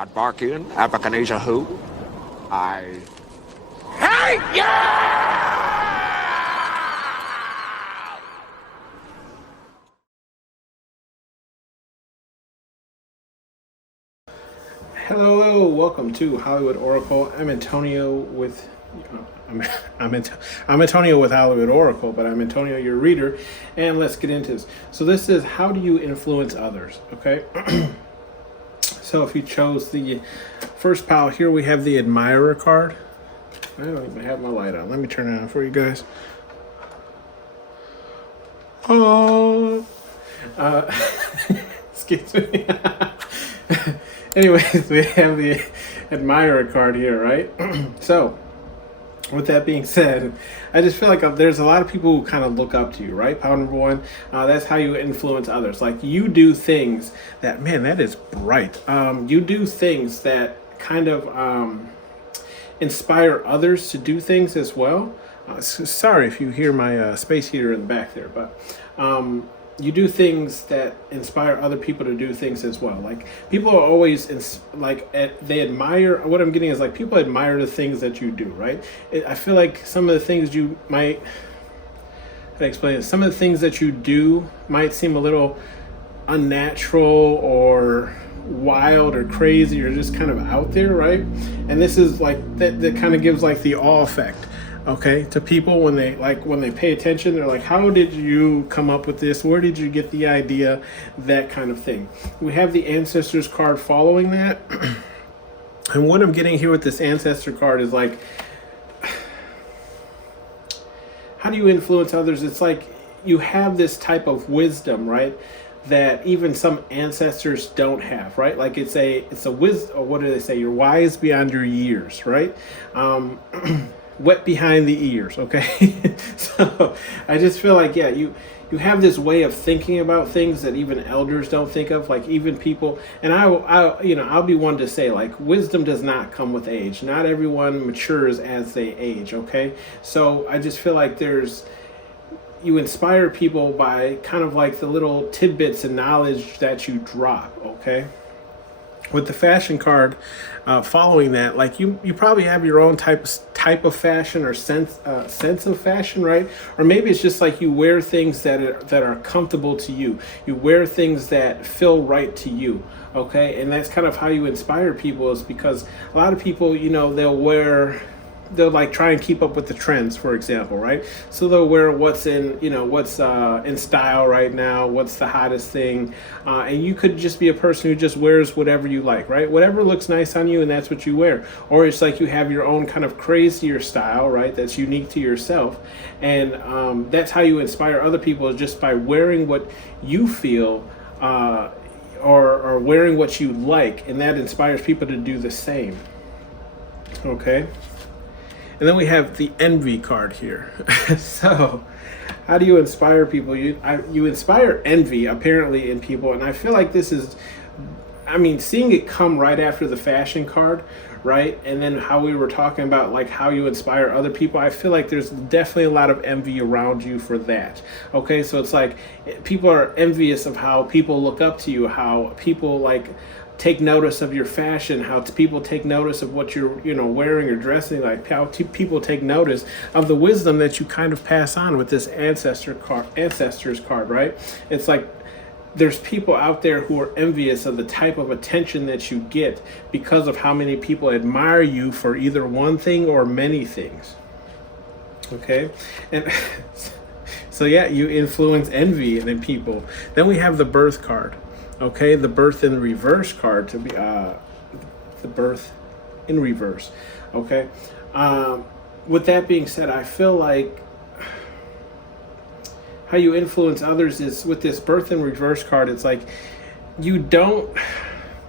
I'd bark in, Abacanesia who? I hate you! Hello, welcome to Hollywood Oracle. I'm Antonio with I'm Antonio with Hollywood Oracle, but I'm Antonio, your reader, and let's get into this. So this is how do you influence others, okay? So if you chose the first pile here, we have the admirer card. I don't even have my light on. Let me turn it on for you guys. Oh, excuse me. Anyways, we have the admirer card here, right? So, with that being said, I just feel like there's a lot of people who kind of look up to you, right? Pile number one, that's how you influence others. Like, you do things that, man, that is bright. You do things that kind of inspire others to do things as well. Sorry if you hear my space heater in the back there, but you do things that inspire other people to do things as well. Like, people are always they admire. What I'm getting is, like, people admire the things that you do, right? I feel like some of the things you might, how to explain it, some of the things that you do might seem a little unnatural or wild or crazy or just kind of out there, right? And this is like that kind of gives like the awe effect, okay, to people when they pay attention. They're like, how did you come up with this? Where did you get the idea? That kind of thing. We have the ancestors card following that. And what I'm getting here with this ancestor card is like, how do you influence others? It's like you have this type of wisdom, right, that even some ancestors don't have, right? Like, it's a wisdom, or what do they say? You're wise beyond your years, right? Wet behind the ears, okay? So I just feel like, yeah, you have this way of thinking about things that even elders don't think of, like even people. And I'll be one to say, like, wisdom does not come with age. Not everyone matures as they age, okay? So I just feel like you inspire people by kind of like the little tidbits and knowledge that you drop, okay? With the fashion card following that, like you probably have your own type of fashion or sense of fashion, right? Or maybe it's just like you wear things that are comfortable to you. You wear things that feel right to you, okay? And that's kind of how you inspire people, is because a lot of people, they'll like try and keep up with the trends, for example, right? So they'll wear what's in style right now, what's the hottest thing, and you could just be a person who just wears whatever you like, right? Whatever looks nice on you, and that's what you wear. Or it's like you have your own kind of crazier style, right? That's unique to yourself, and that's how you inspire other people, is just by wearing what you feel, or wearing what you like, and that inspires people to do the same. Okay. And then we have the envy card here. So, how do you inspire people? You inspire envy, apparently, in people. And I feel like this is, seeing it come right after the fashion card, right? And then how we were talking about, like, how you inspire other people. I feel like there's definitely a lot of envy around you for that. Okay, so it's like people are envious of how people look up to you, how people, like, take notice of your fashion, how people take notice of what you're wearing or dressing, like how people take notice of the wisdom that you kind of pass on with this ancestors card, right? It's like there's people out there who are envious of the type of attention that you get because of how many people admire you for either one thing or many things. Okay, and so yeah, you influence envy in people. Then we have the birth card. Okay, the birth in reverse card, to be the birth in reverse. Okay, with that being said, I feel like how you influence others is with this birth in reverse card. It's like you don't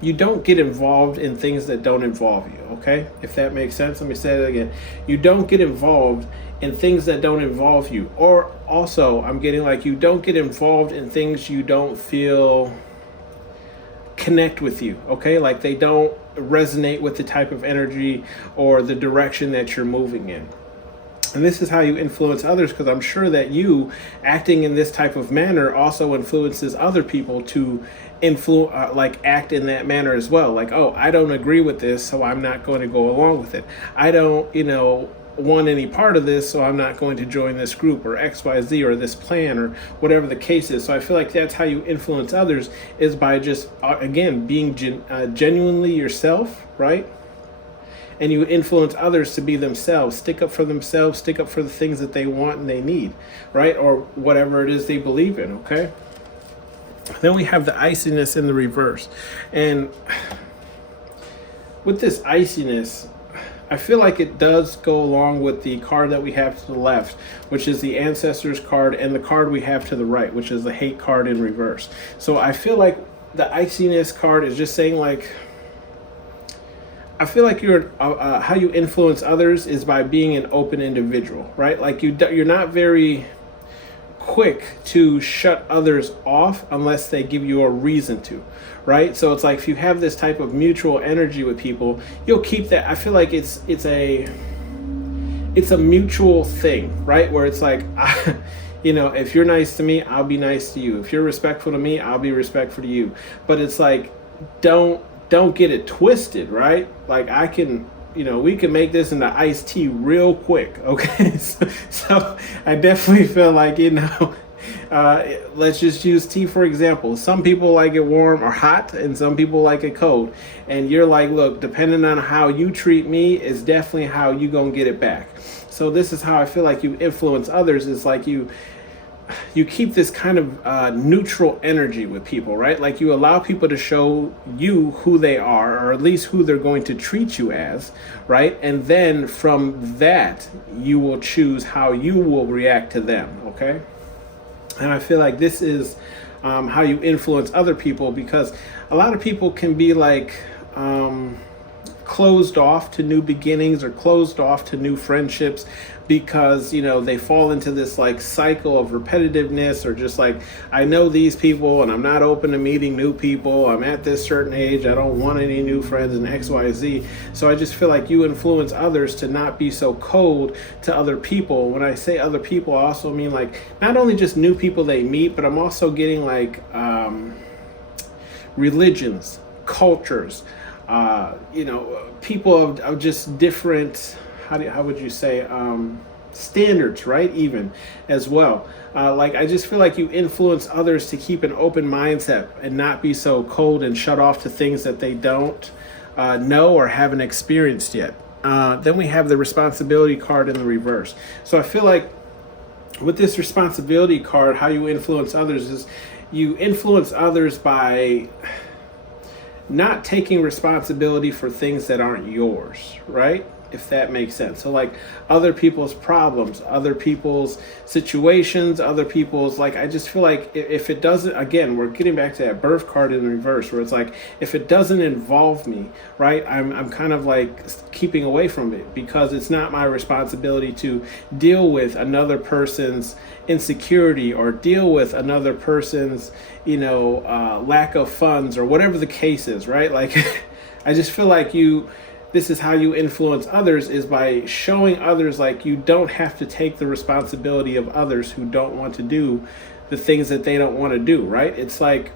get involved in things that don't involve you. Okay, if that makes sense. Let me say that again. You don't get involved in things that don't involve you. Or also, I'm getting like you don't get involved in things you don't feel connect with you, okay? Like they don't resonate with the type of energy or the direction that you're moving in. And this is how you influence others, because I'm sure that you acting in this type of manner also influences other people to act in that manner as well. Like, oh, I don't agree with this, so I'm not going to go along with it. I don't, want any part of this, so I'm not going to join this group or XYZ or this plan or whatever the case is. So I feel like that's how you influence others, is by just, again, being genuinely yourself, right? And you influence others to be themselves, stick up for themselves, stick up for the things that they want and they need, right? Or whatever it is they believe in, okay? Then we have the iciness in the reverse. And with this iciness, I feel like it does go along with the card that we have to the left, which is the Ancestors card, and the card we have to the right, which is the Hate card in reverse. So I feel like the iciness card is just saying, like, I feel like how you influence others is by being an open individual, right? Like you're not very quick to shut others off unless they give you a reason to, right? So it's like if you have this type of mutual energy with people, you'll keep that. I feel like it's a mutual thing, right? Where it's like, if you're nice to me, I'll be nice to you. If you're respectful to me, I'll be respectful to you. But it's like, don't get it twisted, right? Like we can make this into iced tea real quick, okay? So I definitely feel like, let's just use tea for example. Some people like it warm or hot, and some people like it cold. And you're like, look, depending on how you treat me is definitely how you gonna get it back. So this is how I feel like you influence others. Is like you keep this kind of neutral energy with people, right? Like you allow people to show you who they are, or at least who they're going to treat you as, right? And then from that, you will choose how you will react to them, okay? And I feel like this is how you influence other people, because a lot of people can be like closed off to new beginnings or closed off to new friendships, because they fall into this like cycle of repetitiveness, or just like, I know these people and I'm not open to meeting new people, I'm at this certain age, I don't want any new friends, and XYZ. So I just feel like you influence others to not be so cold to other people. When I say other people, I also mean like not only just new people they meet, but I'm also getting like religions, cultures, people of just different, how would you say, standards, right? Even as well. Like, I just feel like you influence others to keep an open mindset and not be so cold and shut off to things that they don't know or haven't experienced yet. Then we have the responsibility card in the reverse. So I feel like with this responsibility card, how you influence others is you influence others by not taking responsibility for things that aren't yours, right? If that makes sense. So like other people's problems, other people's situations, other people's, like, I just feel like if it doesn't, again, we're getting back to that birth card in reverse, where it's like, if it doesn't involve me, right, I'm kind of like keeping away from it, because it's not my responsibility to deal with another person's insecurity or deal with another person's, lack of funds or whatever the case is, right? Like, I just feel like this is how you influence others, is by showing others like you don't have to take the responsibility of others who don't want to do the things that they don't want to do, right? It's like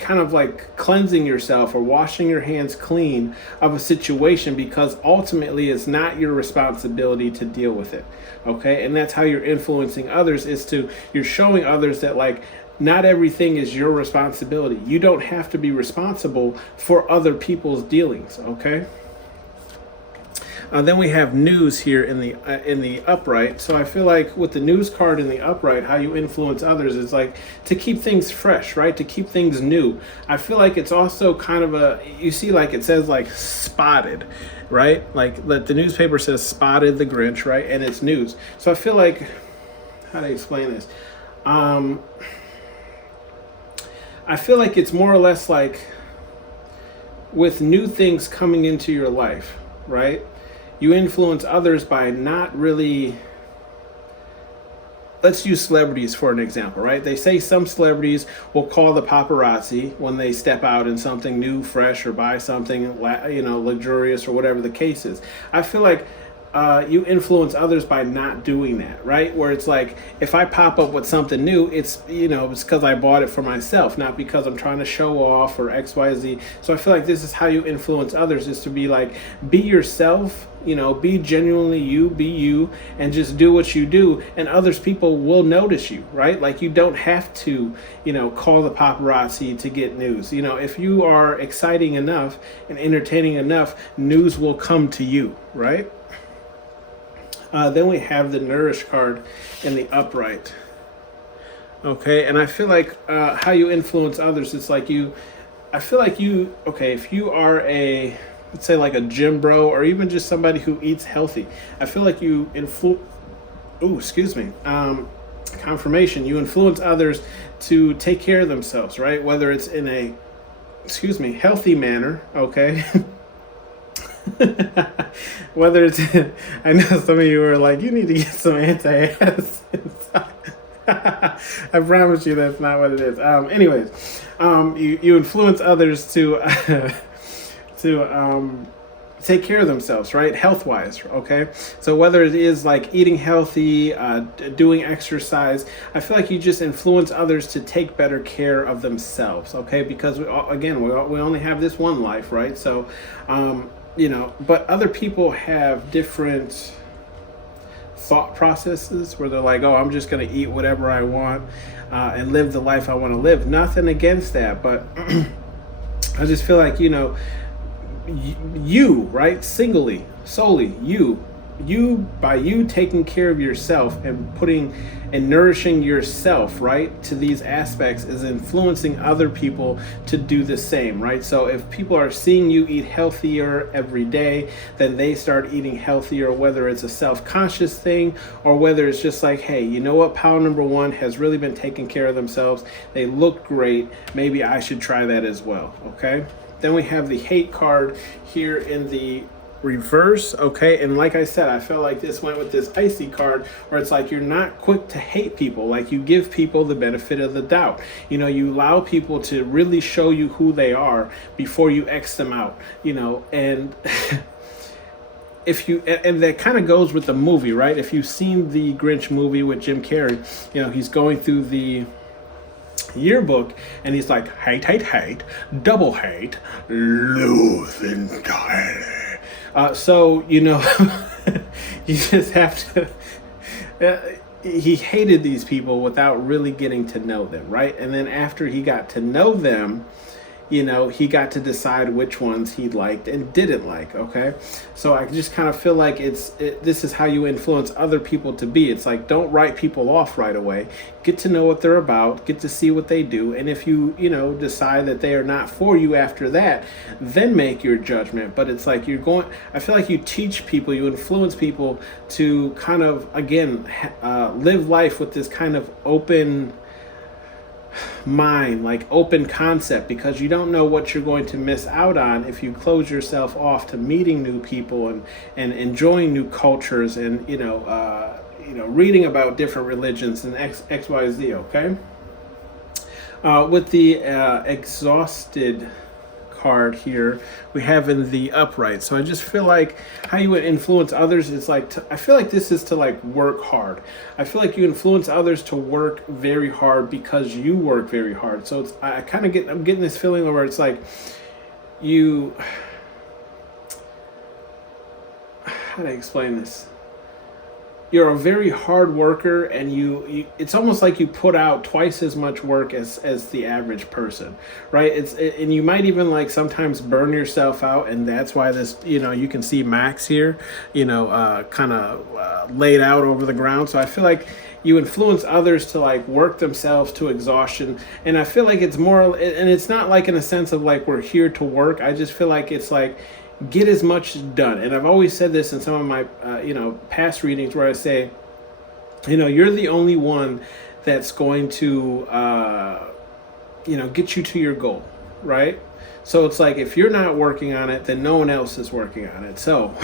kind of like cleansing yourself or washing your hands clean of a situation, because ultimately it's not your responsibility to deal with it, okay? And that's how you're influencing others, is you're showing others that like not everything is your responsibility. You don't have to be responsible for other people's dealings, okay? Then we have news here in the upright. So I feel like with the news card in the upright, how you influence others is like to keep things fresh, right? To keep things new. I feel like it's also kind of you see, like it says like spotted, right? Like the newspaper says spotted the Grinch, right? And it's news. So I feel like, how do I explain this? I feel like it's more or less like with new things coming into your life, right? You influence others by not really, let's use celebrities for an example, right? They say some celebrities will call the paparazzi when they step out in something new, fresh, or buy something, luxurious, or whatever the case is. I feel like you influence others by not doing that, right? Where it's like, if I pop up with something new, it's, it's because I bought it for myself, not because I'm trying to show off or XYZ. So I feel like this is how you influence others, is to be like, be yourself, be genuinely you, be you, and just do what you do, and others people will notice you, right? Like, you don't have to, call the paparazzi to get news. If you are exciting enough and entertaining enough, news will come to you, right? Then we have the Nourish card in the upright. Okay, and I feel like how you influence others, it's like if you are let's say like a gym bro, or even just somebody who eats healthy, I feel like you confirmation, you influence others to take care of themselves, right? Whether it's in a, healthy manner, okay? Whether it's, I know some of you are like, you need to get some anti-acids. I promise you that's not what it is. Anyways, you influence others to take care of themselves, right? Health-wise, okay? So whether it is like eating healthy, doing exercise, I feel like you just influence others to take better care of themselves, okay? Because we only have this one life, right? So, but other people have different thought processes where they're like, oh, I'm just going to eat whatever I want and live the life I want to live. Nothing against that, but I just feel like, you, right, solely you by you taking care of yourself and putting and nourishing yourself, right, to these aspects, is influencing other people to do the same, right? So if people are seeing you eat healthier every day, then they start eating healthier, whether it's a self-conscious thing or whether it's just like, hey, you know what, pal number one has really been taking care of themselves, they look great, maybe I should try that as well, okay? Then we have the hate card here in the reverse, okay? And like I said, I felt like this went with this icy card, where it's like, you're not quick to hate people. Like, you give people the benefit of the doubt. You allow people to really show you who they are before you X them out, and and that kind of goes with the movie, right? If you've seen the Grinch movie with Jim Carrey, he's going through the yearbook and he's like, hate, double hate, loath entirely. So you just have to he hated these people without really getting to know them, right? And then after he got to know them, he got to decide which ones he liked and didn't like, okay? So I just kind of feel like this is how you influence other people to be. It's like, don't write people off right away. Get to know what they're about, get to see what they do, and if you, decide that they are not for you after that, then make your judgment. But it's like I feel like you teach people, you influence people to kind of, again, live life with this kind of open mind, like open concept, because you don't know what you're going to miss out on if you close yourself off to meeting new people and enjoying new cultures and reading about different religions and XYZ, okay? With the exhausted card here, we have in the upright. So I just feel like how you would influence others is like, I feel like this is to like work hard. I feel like you influence others to work very hard because you work very hard. So I'm getting this feeling where it's like how do I explain this? You're a very hard worker, and you it's almost like you put out twice as much work as the average person, right? And you might even like sometimes burn yourself out, and that's why this, you can see Max here, kind of laid out over the ground. So I feel like you influence others to like work themselves to exhaustion, and I feel like it's more, and it's not like in a sense of like we're here to work. I just feel like it's like, get as much done. And I've always said this in some of my past readings, where I say, you're the only one that's going to get you to your goal, right? So it's like if you're not working on it, then no one else is working on it. So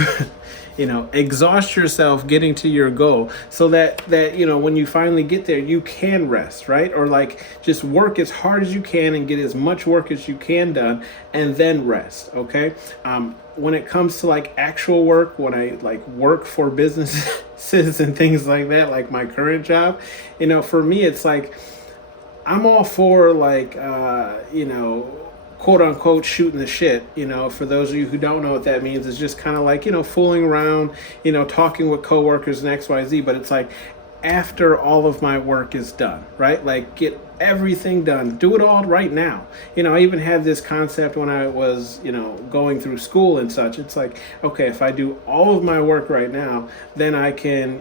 exhaust yourself getting to your goal so that when you finally get there, you can rest, right? Or like just work as hard as you can and get as much work as you can done and then rest. Okay. When it comes to like actual work, when I like work for businesses and things like that, like my current job, for me, it's like, I'm all for like, quote unquote shooting the shit. For those of you who don't know what that means, it's just kind of like, fooling around, talking with coworkers and XYZ. But it's like after all of my work is done, right? Like get everything done, do it all right now. I even had this concept when I was, going through school and such. It's like, okay, if I do all of my work right now, then I can,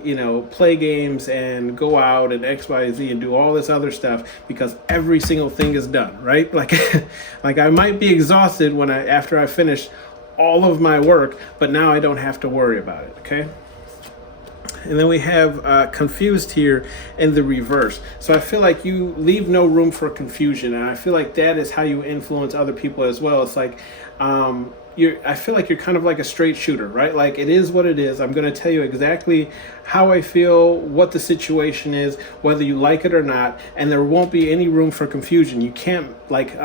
play games and go out and XYZ and do all this other stuff because every single thing is done, right? Like, like I might be exhausted after I finish all of my work, but now I don't have to worry about it, okay? And then we have confused here in the reverse. So I feel like you leave no room for confusion. And I feel like that is how you influence other people as well. It's like, I feel like you're kind of like a straight shooter, right? Like it is what it is. I'm going to tell you exactly how I feel, what the situation is, whether you like it or not. And there won't be any room for confusion. You can't like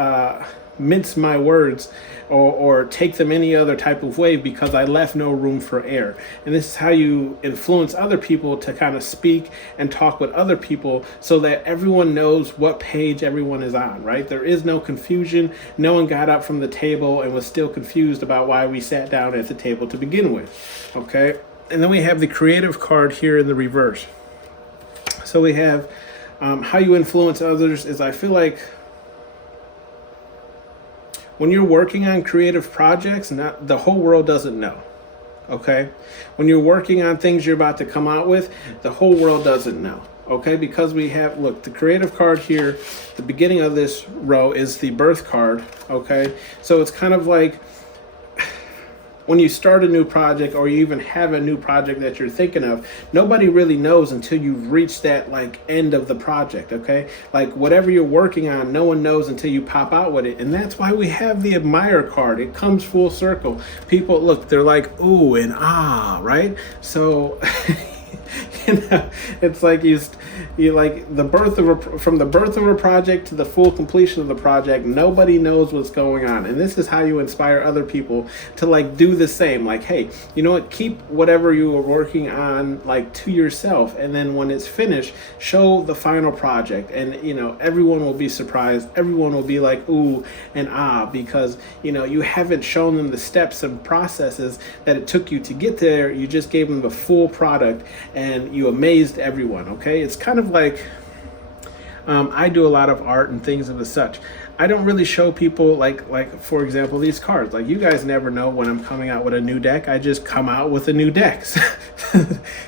mince my words or take them any other type of way because I left no room for error. And this is how you influence other people to kind of speak and talk with other people so that everyone knows what page everyone is on, right? There is no confusion. No one got up from the table and was still confused about why we sat down at the table to begin with, okay? And then we have the creative card here in the reverse. So we have how you influence others is I feel like when you're working on creative projects, not the whole world doesn't know. Okay? When you're working on things you're about to come out with, the whole world doesn't know. Okay? Because we have, look, the creative card here, the beginning of this row is the birth card. Okay? So it's kind of like when you start a new project or you even have a new project that you're thinking of, nobody really knows until you've reached that like end of the project, okay? Like whatever you're working on, no one knows until you pop out with it. And that's why we have the admire card. It comes full circle. People, look, they're like, ooh and ah, right? So, it's like you like from the birth of a project to the full completion of the project, nobody knows what's going on. And this is how you inspire other people to like do the same. Like, hey, you know what, keep whatever you are working on like to yourself, and then when it's finished, show the final project, and everyone will be surprised. Everyone will be like ooh and ah, because you haven't shown them the steps and processes that it took you to get there. You just gave them the full product and you amazed everyone. Okay, it's kind of like I do a lot of art and things of the such. I don't really show people like for example these cards. Like you guys never know when I'm coming out with a new deck. I just come out with a new deck.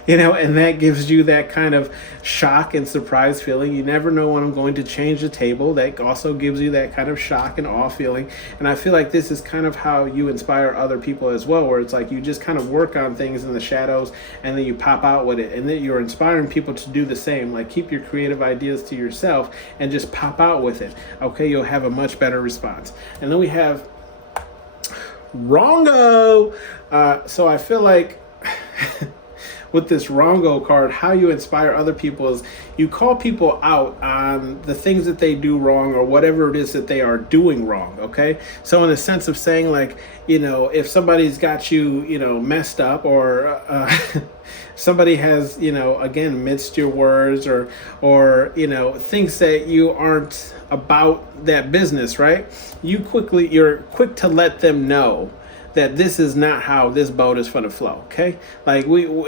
And that gives you that kind of shock and surprise feeling. You never know when I'm going to change the table. That also gives you that kind of shock and awe feeling. And I feel like this is kind of how you inspire other people as well, where it's like you just kind of work on things in the shadows and then you pop out with it, and then you're inspiring people to do the same. Like keep your creative ideas to yourself and just pop out with it. Okay, you'll have a much better response. And then we have Wrongo. So I feel like with this Wrongo card, how you inspire other people is you call people out on the things that they do wrong or whatever it is that they are doing wrong, okay? So in the sense of saying like, if somebody's got you, messed up, or somebody has, again, minced your words or thinks that you aren't about that business, right? You're quick to let them know that this is not how this boat is going to flow, okay? Like you're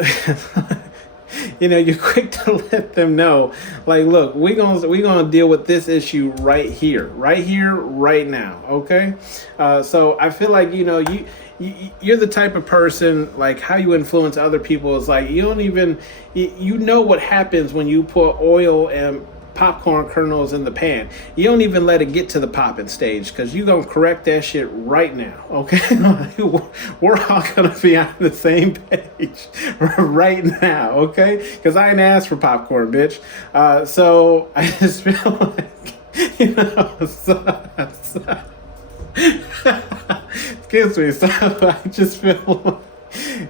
quick to let them know, like, look, we're gonna deal with this issue right here, right now, okay? So I feel like you're the type of person, like how you influence other people is like you don't even what happens when you put oil and popcorn kernels in the pan. You don't even let it get to the popping stage because you're going to correct that shit right now, okay? We're all going to be on the same page right now, okay? Because I ain't asked for popcorn, bitch. So I just feel like, Excuse me. So I just feel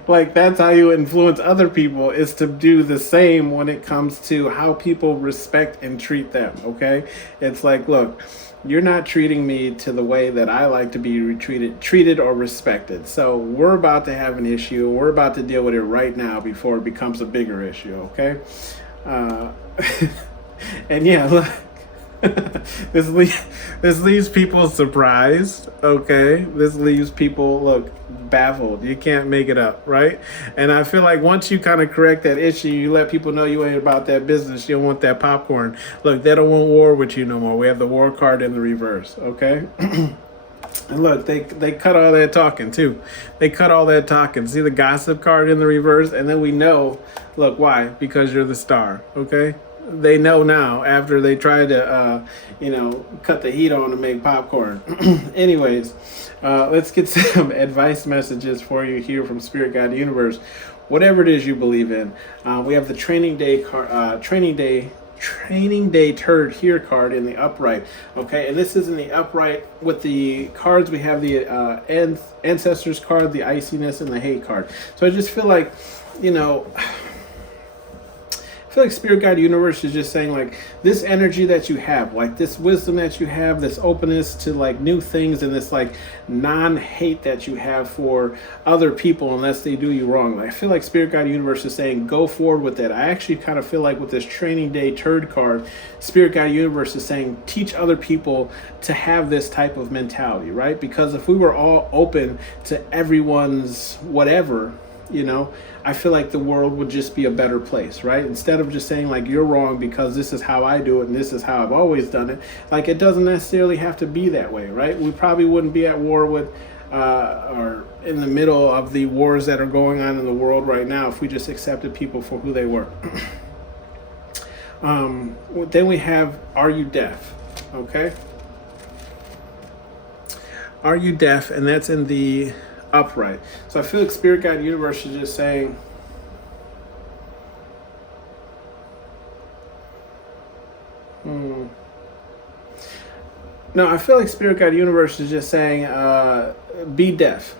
like that's how you influence other people, is to do the same when it comes to how people respect and treat them. Okay, it's like, look, you're not treating me to the way that I like to be treated or respected. So we're about to have an issue. We're about to deal with it right now before it becomes a bigger issue. Okay, uh, and yeah, look. This leaves people surprised. Okay, this leaves people, look, baffled. You can't make it up, right? And I feel like once you kind of correct that issue, you let people know you ain't about that business. You don't want that popcorn. Look, they don't want war with you no more. We have the war card in the reverse. Okay. And look, they cut all that talking too. They cut all that talking. See the gossip card in the reverse, and then we know. Look, why? Because you're the star. Okay. They know now after they try to, cut the heat on to make popcorn. Anyways, let's get some advice messages for you here from Spirit Guide Universe. Whatever it is you believe in, we have the training day turd here card in the upright. Okay, and this is in the upright with the cards. We have the ancestors card, the iciness, and the hate card. So I just feel like, I feel like Spirit Guide Universe is just saying, like, this energy that you have, like this wisdom that you have, this openness to like new things, and this like non-hate that you have for other people unless they do you wrong. Like, I feel like Spirit Guide Universe is saying go forward with that. I actually kind of feel like with this training day turd card, Spirit Guide Universe is saying teach other people to have this type of mentality, right? Because if we were all open to everyone's whatever, I feel like the world would just be a better place, right? Instead of just saying like you're wrong because this is how I do it and this is how I've always done it. Like, it doesn't necessarily have to be that way, right? We probably wouldn't be at war with or in the middle of the wars that are going on in the world right now if we just accepted people for who they were. Then we have, are you deaf? Okay. Are you deaf? And that's in the upright. So I feel like Spirit Guide Universe is just saying, no, I feel like Spirit Guide Universe is just saying, be deaf,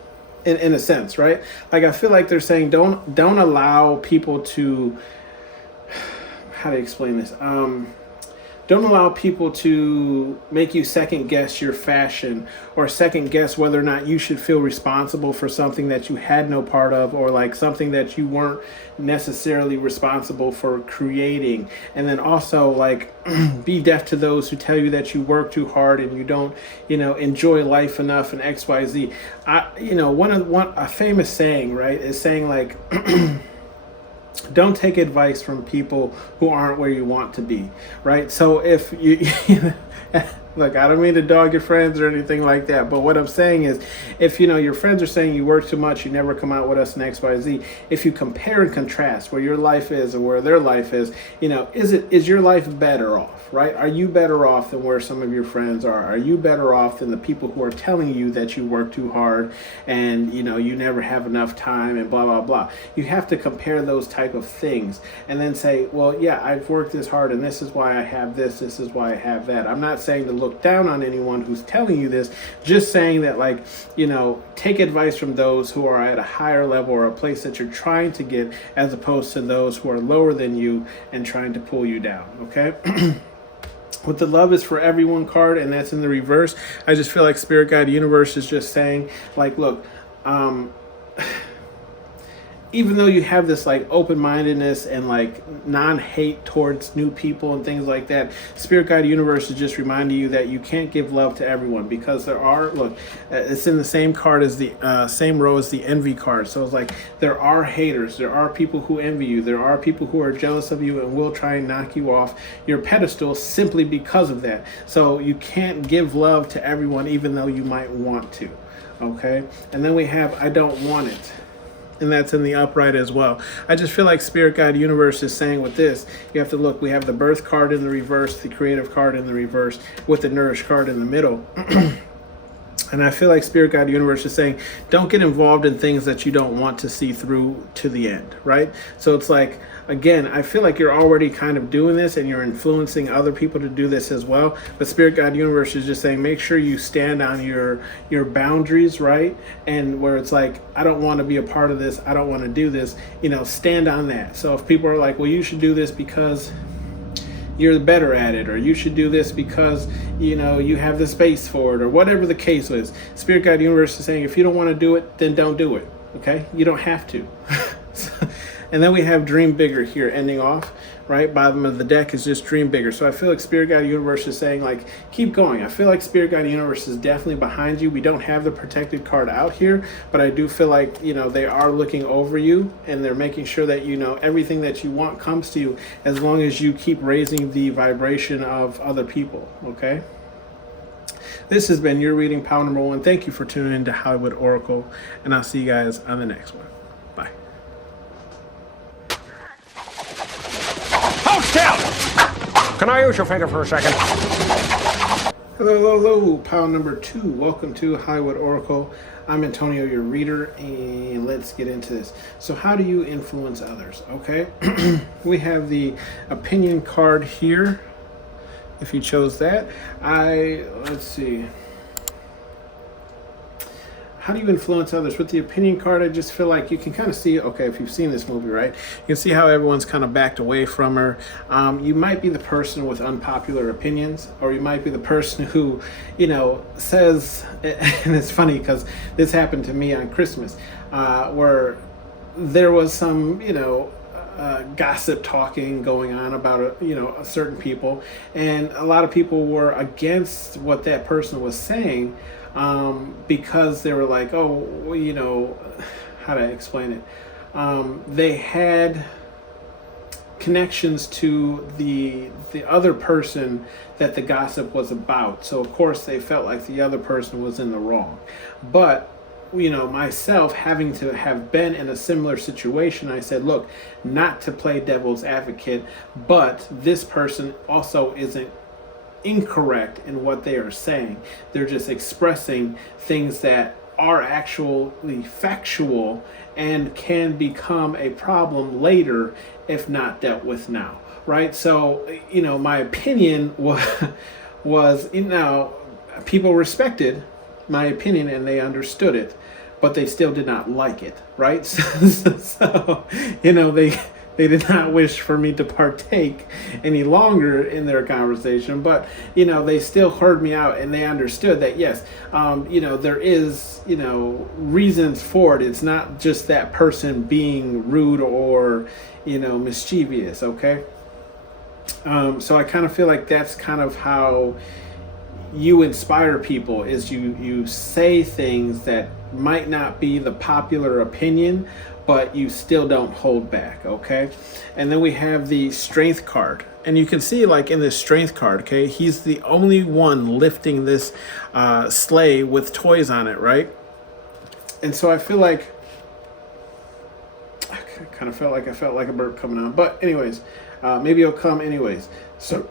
in a sense, right? Like, I feel like they're saying don't allow people to, how to explain this? Don't allow people to make you second guess your fashion, or second guess whether or not you should feel responsible for something that you had no part of, or like something that you weren't necessarily responsible for creating. And then also, like, be deaf to those who tell you that you work too hard and you don't, enjoy life enough and XYZ. A famous saying, right, is saying like, don't take advice from people who aren't where you want to be, right? So if you, look, I don't mean to dog your friends or anything like that, but what I'm saying is, if your friends are saying you work too much, you never come out with us in XYZ, if you compare and contrast where your life is and where their life is, is your life better off, right? Are you better off than where some of your friends are? Are you better off than the people who are telling you that you work too hard and you never have enough time and blah blah blah? You have to compare those type of things and then say, well, yeah, I've worked this hard and this is why I have this is why I have that. I'm not saying to look down on anyone who's telling you this, just saying that, like, take advice from those who are at a higher level or a place that you're trying to get, as opposed to those who are lower than you and trying to pull you down. Okay. With the love is for everyone card, and that's in the reverse, I just feel like Spirit Guide Universe is just saying, like, look, even though you have this like open-mindedness and like non-hate towards new people and things like that, Spirit Guide Universe is just reminding you that you can't give love to everyone, because there are, look, it's in the same card as the same row as the envy card. So it's like, there are haters, there are people who envy you, there are people who are jealous of you and will try and knock you off your pedestal simply because of that. So you can't give love to everyone even though you might want to. Okay. And then we have, I don't want it. And that's in the upright as well. I just feel like Spirit Guide Universe is saying with this, you have to look, we have the birth card in the reverse, the creative card in the reverse, with the nourish card in the middle. And I feel like Spirit Guide Universe is saying, don't get involved in things that you don't want to see through to the end, right? So it's like, again, I feel like you're already kind of doing this and you're influencing other people to do this as well. But Spirit Guide Universe is just saying, make sure you stand on your boundaries, right? And where it's like, I don't want to be a part of this, I don't want to do this, stand on that. So if people are like, well, you should do this because you're better at it, or you should do this because you have the space for it, or whatever the case is, Spirit Guide Universe is saying, if you don't want to do it, then don't do it. Okay, you don't have to. And then we have Dream Bigger here ending off, right? Bottom of the deck is just Dream Bigger. So I feel like Spirit Guide Universe is saying, like, keep going. I feel like Spirit Guide Universe is definitely behind you. We don't have the protected card out here, but I do feel like, they are looking over you and they're making sure that, everything that you want comes to you, as long as you keep raising the vibration of other people, okay? This has been your reading, pal number 1. Thank you for tuning in to Hollywood Oracle, and I'll see you guys on the next one. Bye. Hold still! Can I use your finger for a second? Hello, pal number 2. Welcome to Hollywood Oracle. I'm Antonio, your reader, and let's get into this. So how do you influence others? Okay, we have the opinion card here. If you chose that, let's see. How do you influence others? With the opinion card, I just feel like you can kind of see, okay, if you've seen this movie, right? You can see how everyone's kind of backed away from her. You might be the person with unpopular opinions, or you might be the person who, says, and it's funny because this happened to me on Christmas, where there was some, gossip talking going on about certain people, and a lot of people were against what that person was saying, because they were like, oh, how do I explain it? They had connections to the other person that the gossip was about, so of course they felt like the other person was in the wrong. But myself having to have been in a similar situation, I said, look, not to play devil's advocate, but this person also isn't incorrect in what they are saying. They're just expressing things that are actually factual and can become a problem later if not dealt with now, right? So, my opinion was people respected my opinion and they understood it, but they still did not like it, right? So they did not wish for me to partake any longer in their conversation, but they still heard me out and they understood that yes, there is reasons for it. It's not just that person being rude or mischievous, okay? So I kind of feel like that's kind of how you inspire people, is you say things that might not be the popular opinion, but you still don't hold back, okay? And then we have the strength card, and you can see, like, in this strength card, okay, he's the only one lifting this sleigh with toys on it, right? And so I feel like I felt like a burp coming on, but anyways, maybe it'll come anyways. So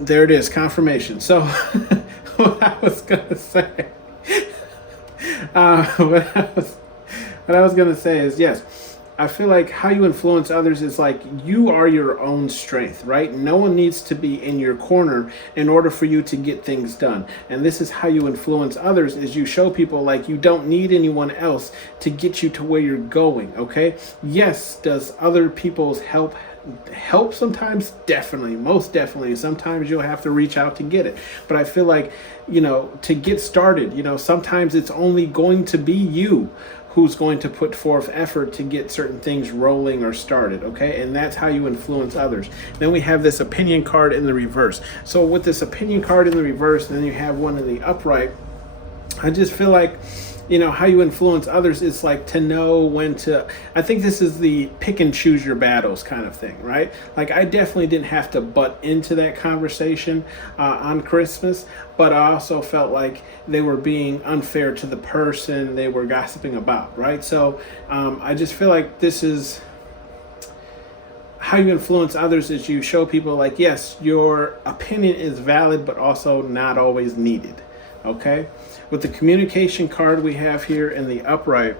there it is, confirmation. So what I was gonna say, what I was gonna say is, yes, I feel like how you influence others is like you are your own strength, right? No one needs to be in your corner in order for you to get things done. And this is how you influence others, is you show people like you don't need anyone else to get you to where you're going, okay? Yes, does other people's help sometimes? Definitely, most definitely. Sometimes you'll have to reach out to get it, but I feel like to get started, sometimes it's only going to be you who's going to put forth effort to get certain things rolling or started, okay? And that's how you influence others. Then we have this opinion card in the reverse. So with this opinion card in the reverse, and then you have one in the upright, I just feel like how you influence others is like to know when to, I think this is the pick and choose your battles kind of thing, right? Like I definitely didn't have to butt into that conversation on Christmas, but I also felt like they were being unfair to the person they were gossiping about, right? So I just feel like this is how you influence others, is you show people like, yes, your opinion is valid, but also not always needed, okay? With the communication card we have here in the upright,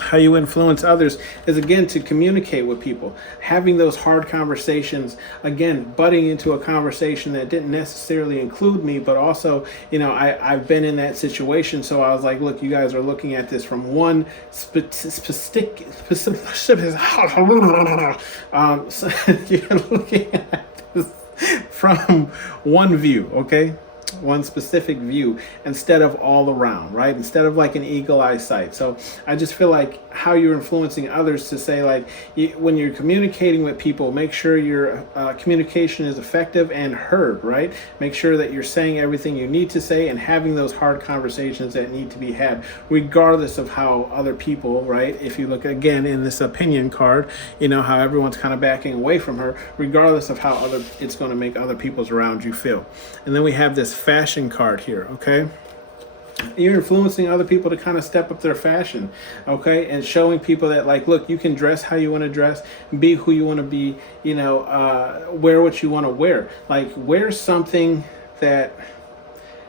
how you influence others is again to communicate with people, having those hard conversations, again butting into a conversation that didn't necessarily include me, but also I've been in that situation, so I was like, look, you guys are looking at this from one specific so you're looking at this from one view, okay, one specific view instead of all around, right? Instead of like an eagle-eye sight. So I just feel like how you're influencing others to say, like, when you're communicating with people, make sure your communication is effective and heard, right? Make sure that you're saying everything you need to say and having those hard conversations that need to be had, regardless of how other people, right? If you look again in this opinion card, how everyone's kind of backing away from her, regardless of how it's going to make other people's around you feel. And then we have this fashion card here, okay? You're influencing other people to kind of step up their fashion, okay? And showing people that, like, look, you can dress how you want to dress, be who you want to be, wear what you want to wear. Like, wear something that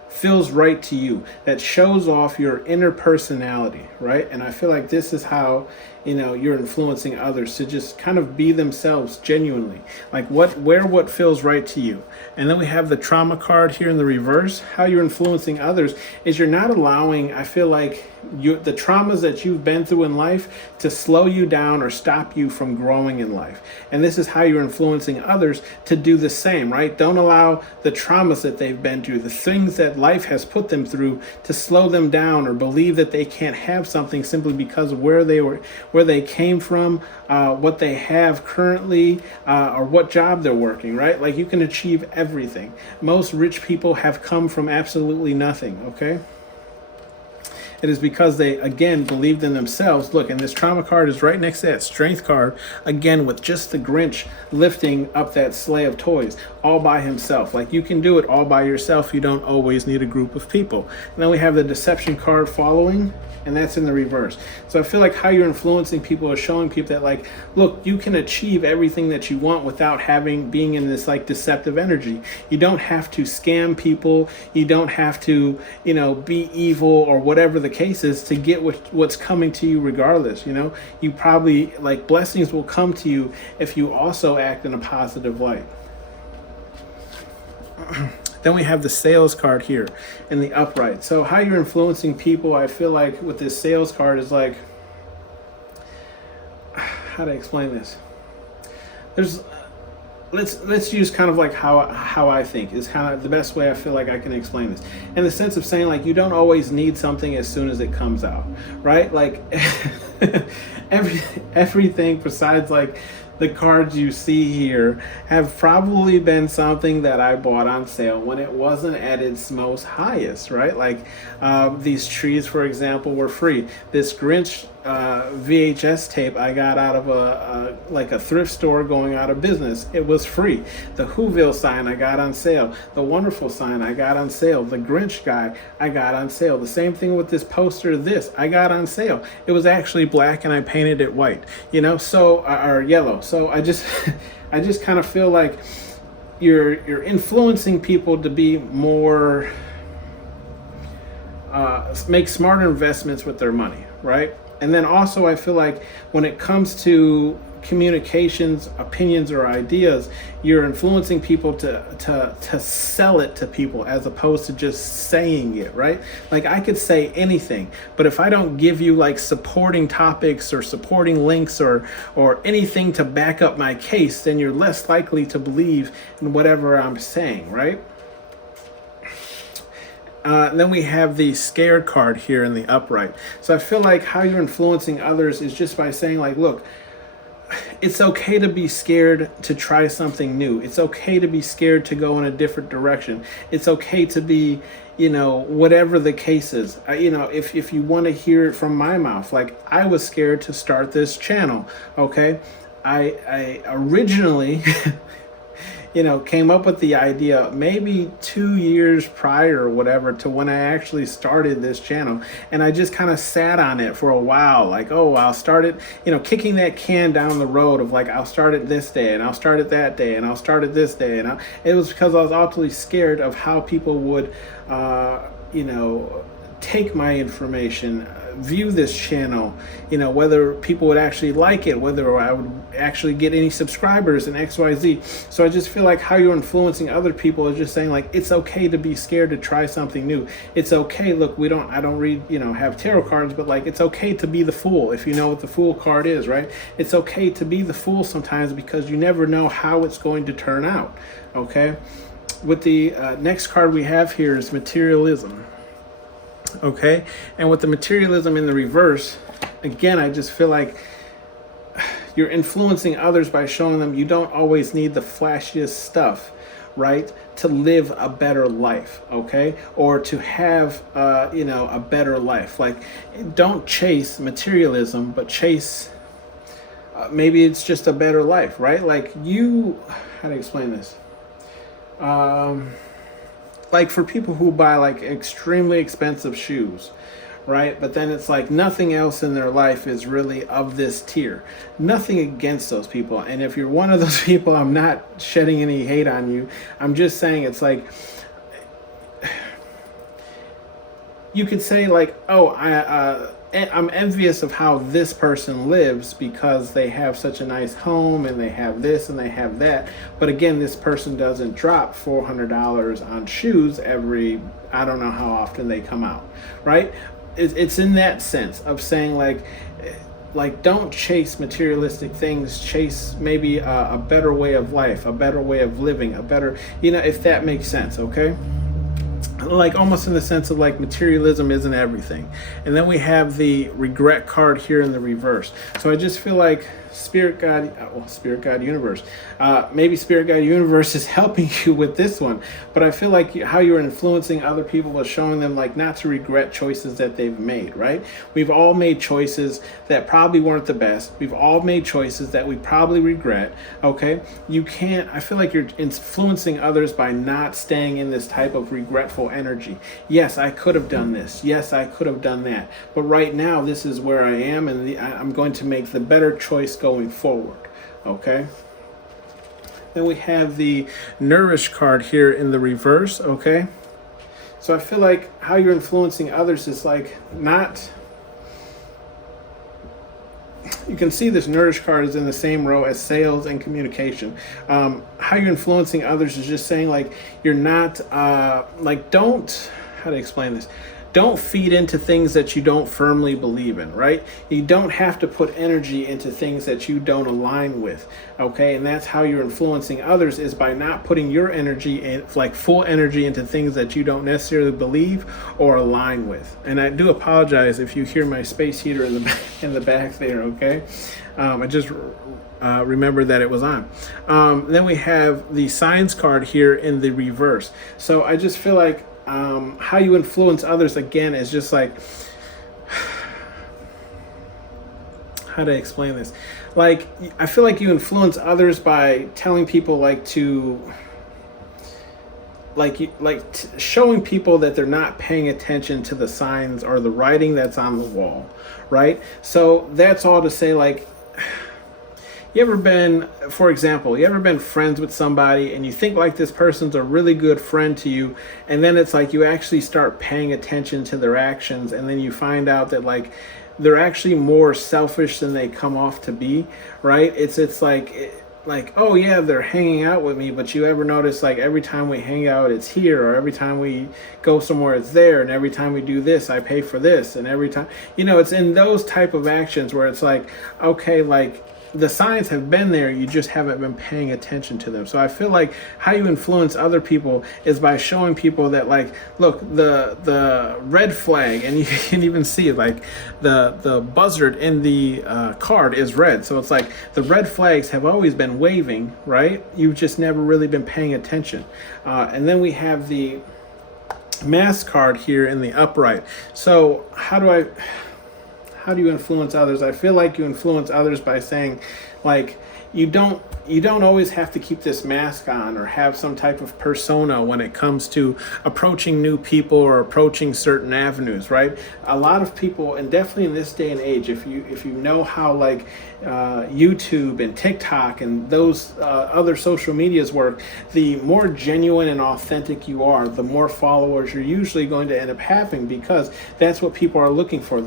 feels right to you, that shows off your inner personality, right? And I feel like this is how you're influencing others to just kind of be themselves genuinely, like wear what feels right to you. And then we have the trauma card here in the reverse. How you're influencing others is you're not allowing, I feel like, the traumas that you've been through in life to slow you down or stop you from growing in life. And this is how you're influencing others to do the same, right? Don't allow the traumas that they've been through, the things that life has put them through, to slow them down or believe that they can't have something simply because of where they came from, what they have currently, or what job they're working, right? Like, you can achieve everything. Most rich people have come from absolutely nothing, okay? It is because they, again, believed in themselves. Look, and this trauma card is right next to that strength card, again, with just the Grinch lifting up that sleigh of toys all by himself. Like, you can do it all by yourself. You don't always need a group of people. And then we have the deception card following, and that's in the reverse. So I feel like how you're influencing people is showing people that, like, look, you can achieve everything that you want without being in this, like, deceptive energy. You don't have to scam people. You don't have to, be evil or whatever the case is to get what's coming to you regardless. You probably, like, blessings will come to you if you also act in a positive light. Then we have the sales card here in the upright. So how you're influencing people, I feel like with this sales card is like, how to explain this? Let's use kind of like how I think is kind of the best way I feel like I can explain this. In the sense of saying, like, you don't always need something as soon as it comes out, right? Like everything besides, like, the cards you see here have probably been something that I bought on sale when it wasn't at its most highest, right? Like, these trees, for example, were free. This Grinch VHS tape I got out of a thrift store going out of business. It was free. The Whoville sign I got on sale. The Wonderful sign I got on sale. The Grinch guy I got on sale. The same thing with this poster. This I got on sale. It was actually black and I painted it white. So or yellow. So I just kind of feel like you're influencing people to be more make smarter investments with their money, right? And then also I feel like when it comes to communications, opinions, or ideas, you're influencing people to sell it to people as opposed to just saying it, right? Like, I could say anything, but if I don't give you, like, supporting topics or supporting links or anything to back up my case, then you're less likely to believe in whatever I'm saying, right? Then we have the scared card here in the upright. So I feel like how you're influencing others is just by saying, like, look, it's okay to be scared to try something new. It's okay to be scared to go in a different direction. It's okay to be, whatever the case is. If you want to hear it from my mouth, like, I was scared to start this channel, okay? I originally came up with the idea maybe 2 years prior or whatever to when I actually started this channel. And I just kind of sat on it for a while, like, oh, I'll start it, kicking that can down the road of, like, I'll start it this day and I'll start it that day and I'll start it this day. And it was because I was ultimately scared of how people would, take my information, view this channel, whether people would actually like it, whether I would actually get any subscribers and XYZ. So I just feel like how you're influencing other people is just saying like, it's okay to be scared to try something new. It's okay. Look, I don't read, have tarot cards, but like, it's okay to be the fool. If you know what the fool card is, right? It's okay to be the fool sometimes because you never know how it's going to turn out. Okay. With the next card we have here is materialism. Okay, and with the materialism in the reverse, again, I just feel like you're influencing others by showing them you don't always need the flashiest stuff, right, to live a better life, okay, or to have a better life. Like, don't chase materialism, but chase maybe it's just a better life, right? Like, how to explain this? Like for people who buy like extremely expensive shoes, right? But then it's like nothing else in their life is really of this tier. Nothing against those people. And if you're one of those people, I'm not shedding any hate on you. I'm just saying it's like, you could say like, oh, I'm envious of how this person lives because they have such a nice home and they have this and they have that. But again, this person doesn't drop $400 on shoes I don't know how often they come out, right? It's in that sense of saying like don't chase materialistic things, chase maybe a better way of life, a better way of living, a better, if that makes sense, okay? Like almost in the sense of like materialism isn't everything. And then we have the regret card here in the reverse. So I just feel like Spirit God Universe, maybe Spirit God Universe is helping you with this one, but I feel like how you're influencing other people is showing them like not to regret choices that they've made, right? We've all made choices that probably weren't the best. We've all made choices that we probably regret, okay? I feel like you're influencing others by not staying in this type of regretful energy. Yes, I could have done this. Yes, I could have done that. But right now, this is where I am, and I'm going to make the better choice going forward, okay? Then we have the Nourish card here in the reverse, okay? So I feel like how you're influencing others is like not... You can see this Nourish card is in the same row as sales and communication. How you're influencing others is just saying like you're not how to explain this? Don't feed into things that you don't firmly believe in, right? You don't have to put energy into things that you don't align with, okay? And that's how you're influencing others, is by not putting your energy in, like full energy, into things that you don't necessarily believe or align with. And I do apologize if you hear my space heater in the back there, okay? I just remember that it was on. Then we have the Signs card here in the reverse. So I just feel like how you influence others again is just like, how to explain this? Like, I feel like you influence others by telling people showing people that they're not paying attention to the signs or the writing that's on the wall, right? So that's all to say, like, for example, you ever been friends with somebody and you think like this person's a really good friend to you, and then it's like you actually start paying attention to their actions, and then you find out that like they're actually more selfish than they come off to be, right? It's like, oh yeah, they're hanging out with me, but you ever notice like every time we hang out it's here, or every time we go somewhere it's there, and every time we do this I pay for this, and every time, it's in those type of actions where it's like, okay, like the signs have been there, you just haven't been paying attention to them. So I feel like how you influence other people is by showing people that, like, look, the red flag, and you can even see like the buzzard in the card is red. So it's like the red flags have always been waving, right? You've just never really been paying attention. And then we have the Mass card here in the upright. So how do you influence others? I feel like you influence others by saying, like, you don't you don't always have to keep this mask on or have some type of persona when it comes to approaching new people or approaching certain avenues, right? A lot of people, and definitely in this day and age, if you know how like YouTube and TikTok and those other social medias work, the more genuine and authentic you are, the more followers you're usually going to end up having, because that's what people are looking for.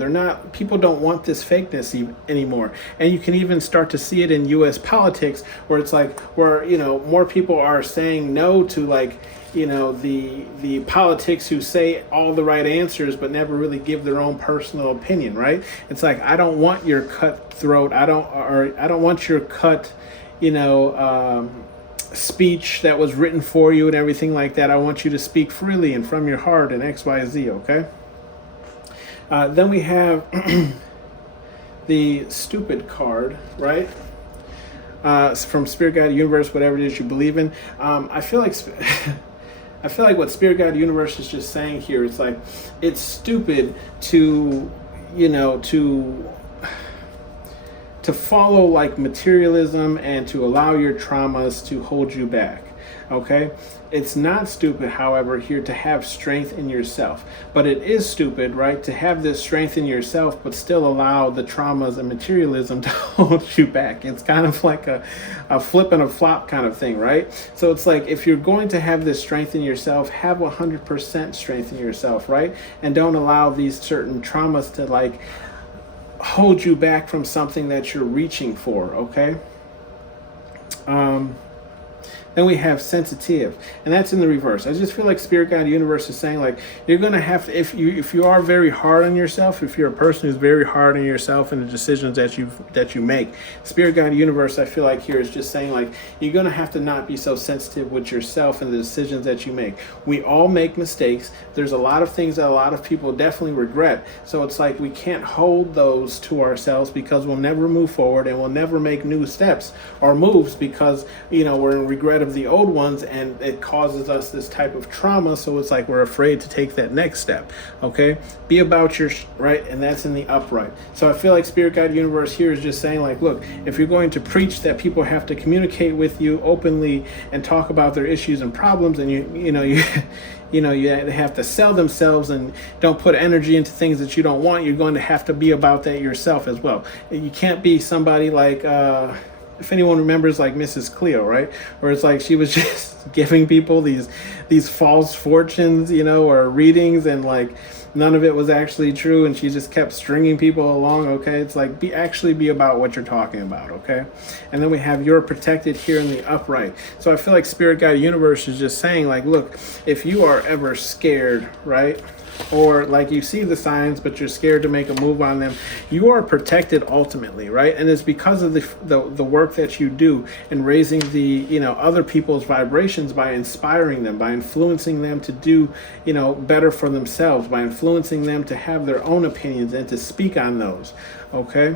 People don't want this fakeness anymore. And you can even start to see it in US politics, where it's like, where, more people are saying no to like, the politics who say all the right answers but never really give their own personal opinion, right? It's like, I don't want your cutthroat, I don't want your cut, speech that was written for you and everything like that. I want you to speak freely and from your heart and XYZ, okay? Then we have the stupid card, right? From Spirit Guide Universe, whatever it is you believe in. I feel like what Spirit Guide Universe is just saying here, it's like, it's stupid to follow like materialism and to allow your traumas to hold you back. Okay, it's not stupid, however, here to have strength in yourself, but it is stupid, right, to have this strength in yourself but still allow the traumas and materialism to hold you back. It's kind of like a flip and a flop kind of thing, right? So it's like, if you're going to have this strength in yourself, have 100% strength in yourself, right? And don't allow these certain traumas to like hold you back from something that you're reaching for, okay? Then we have sensitive, and that's in the reverse. I just feel like Spirit Guide Universe is saying like, you're gonna have to, if you are very hard on yourself, if you're a person who's very hard on yourself and the decisions that you make, Spirit Guide Universe, I feel like here is just saying like, you're gonna have to not be so sensitive with yourself and the decisions that you make. We all make mistakes. There's a lot of things that a lot of people definitely regret. So it's like, we can't hold those to ourselves, because we'll never move forward and we'll never make new steps or moves, because we're in regret of the old ones, and it causes us this type of trauma. So it's like, we're afraid to take that next step. Okay, be about your right, and that's in the upright. So I feel like Spirit Guide Universe here is just saying like, look, if you're going to preach that people have to communicate with you openly and talk about their issues and problems, and you have to sell themselves and don't put energy into things that you don't want, you're going to have to be about that yourself as well. You can't be somebody like if anyone remembers like Mrs. Cleo, right? Where it's like, she was just giving people these false fortunes, or readings, and like none of it was actually true, and she just kept stringing people along, okay? It's like, be about what you're talking about, okay? And then we have you're protected here in the upright. So I feel like Spirit Guide Universe is just saying like, look, if you are ever scared, right? Or like you see the signs but you're scared to make a move on them, you are protected ultimately, right? And it's because of the work that you do in raising the other people's vibrations, by inspiring them, by influencing them to do better for themselves, by influencing them to have their own opinions and to speak on those, okay?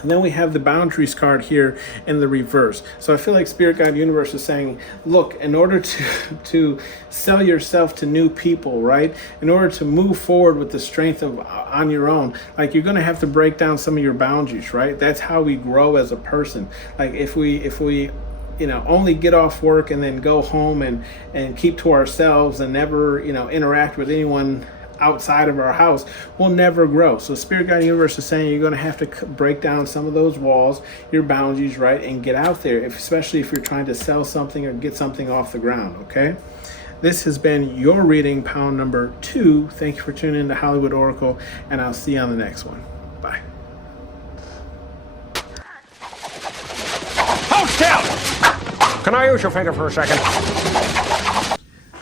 And then we have the boundaries card here in the reverse. So I feel like Spirit Guide Universe is saying, look, in order to sell yourself to new people, right? In order to move forward with the strength of on your own, like, you're going to have to break down some of your boundaries, right? That's how we grow as a person. Like if we only get off work and then go home and keep to ourselves and never, interact with anyone outside of our house, will never grow. So Spirit Guide Universe is saying you're going to have to break down some of those walls, your boundaries, right, and get out there, especially if you're trying to sell something or get something off the ground, okay? This has been your reading, pound number 2. Thank you for tuning in to Hollywood Oracle, and I'll see you on the next one. Bye. Hold still! Can I use your finger for a second?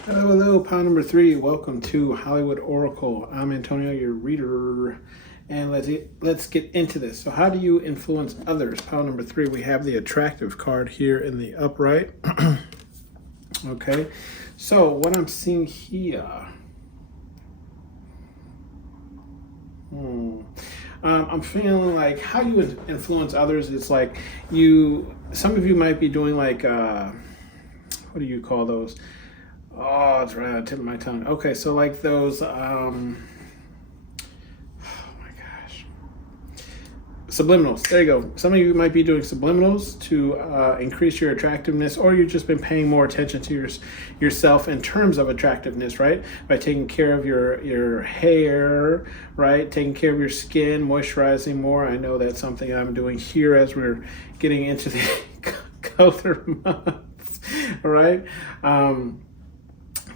Hello, pound number 3. Welcome to Hollywood Oracle. I'm Antonio, your reader, and let's get into this. So how do you influence others? Pound number 3, we have the attractive card here in the upright. Okay, so what I'm seeing here, I'm feeling like how you influence others is like some of you might be doing like, what do you call those? Oh, it's right on the tip of my tongue. Okay, so like those, oh my gosh. Subliminals. There you go. Some of you might be doing subliminals to increase your attractiveness, or you've just been paying more attention to yourself in terms of attractiveness, right? By taking care of your hair, right? Taking care of your skin, moisturizing more. I know that's something I'm doing here as we're getting into the colder months, right?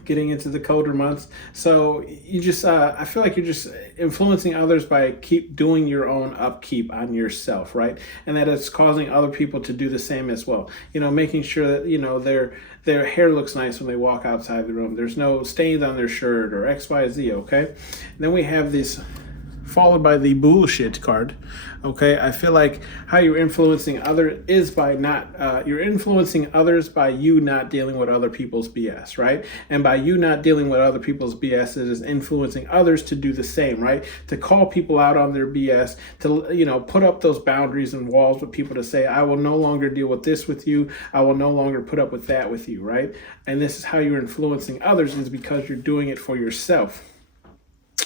Getting into the colder months. So you just, I feel like you're just influencing others by keep doing your own upkeep on yourself, right? And that it's causing other people to do the same as well. Making sure that, their hair looks nice when they walk outside the room. There's no stains on their shirt or XYZ, okay? And then we have this followed by the bullshit card. Okay, I feel like how you're influencing others is by you're influencing others by you not dealing with other people's BS, right? And by you not dealing with other people's BS, it is influencing others to do the same, right? To call people out on their BS, to, put up those boundaries and walls with people to say, I will no longer deal with this with you. I will no longer put up with that with you, right? And this is how you're influencing others, is because you're doing it for yourself.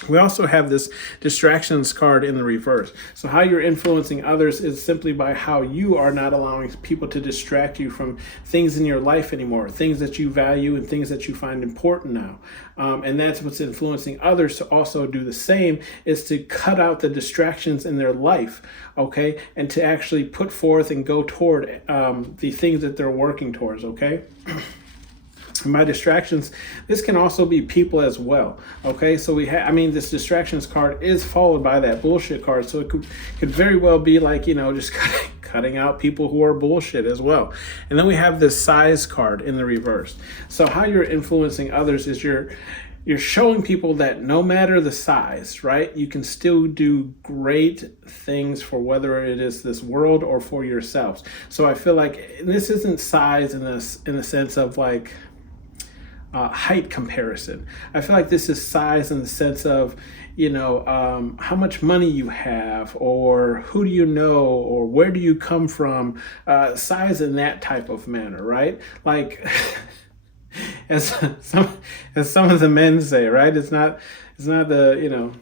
We also have this distractions card in the reverse. So how you're influencing others is simply by how you are not allowing people to distract you from things in your life anymore, things that you value and things that you find important now. And that's what's influencing others to also do the same, is to cut out the distractions in their life, okay? And to actually put forth and go toward the things that they're working towards, okay? My distractions, this can also be people as well. Okay, so this distractions card is followed by that bullshit card. So it could very well be like, just cutting out people who are bullshit as well. And then we have this size card in the reverse. So how you're influencing others is you're showing people that no matter the size, right, you can still do great things for whether it is this world or for yourselves. So I feel like this isn't size in the sense of like, height comparison. I feel like this is size in the sense of, how much money you have, or who do you know, or where do you come from, size in that type of manner, right? Like, as some of the men say, right? It's not the,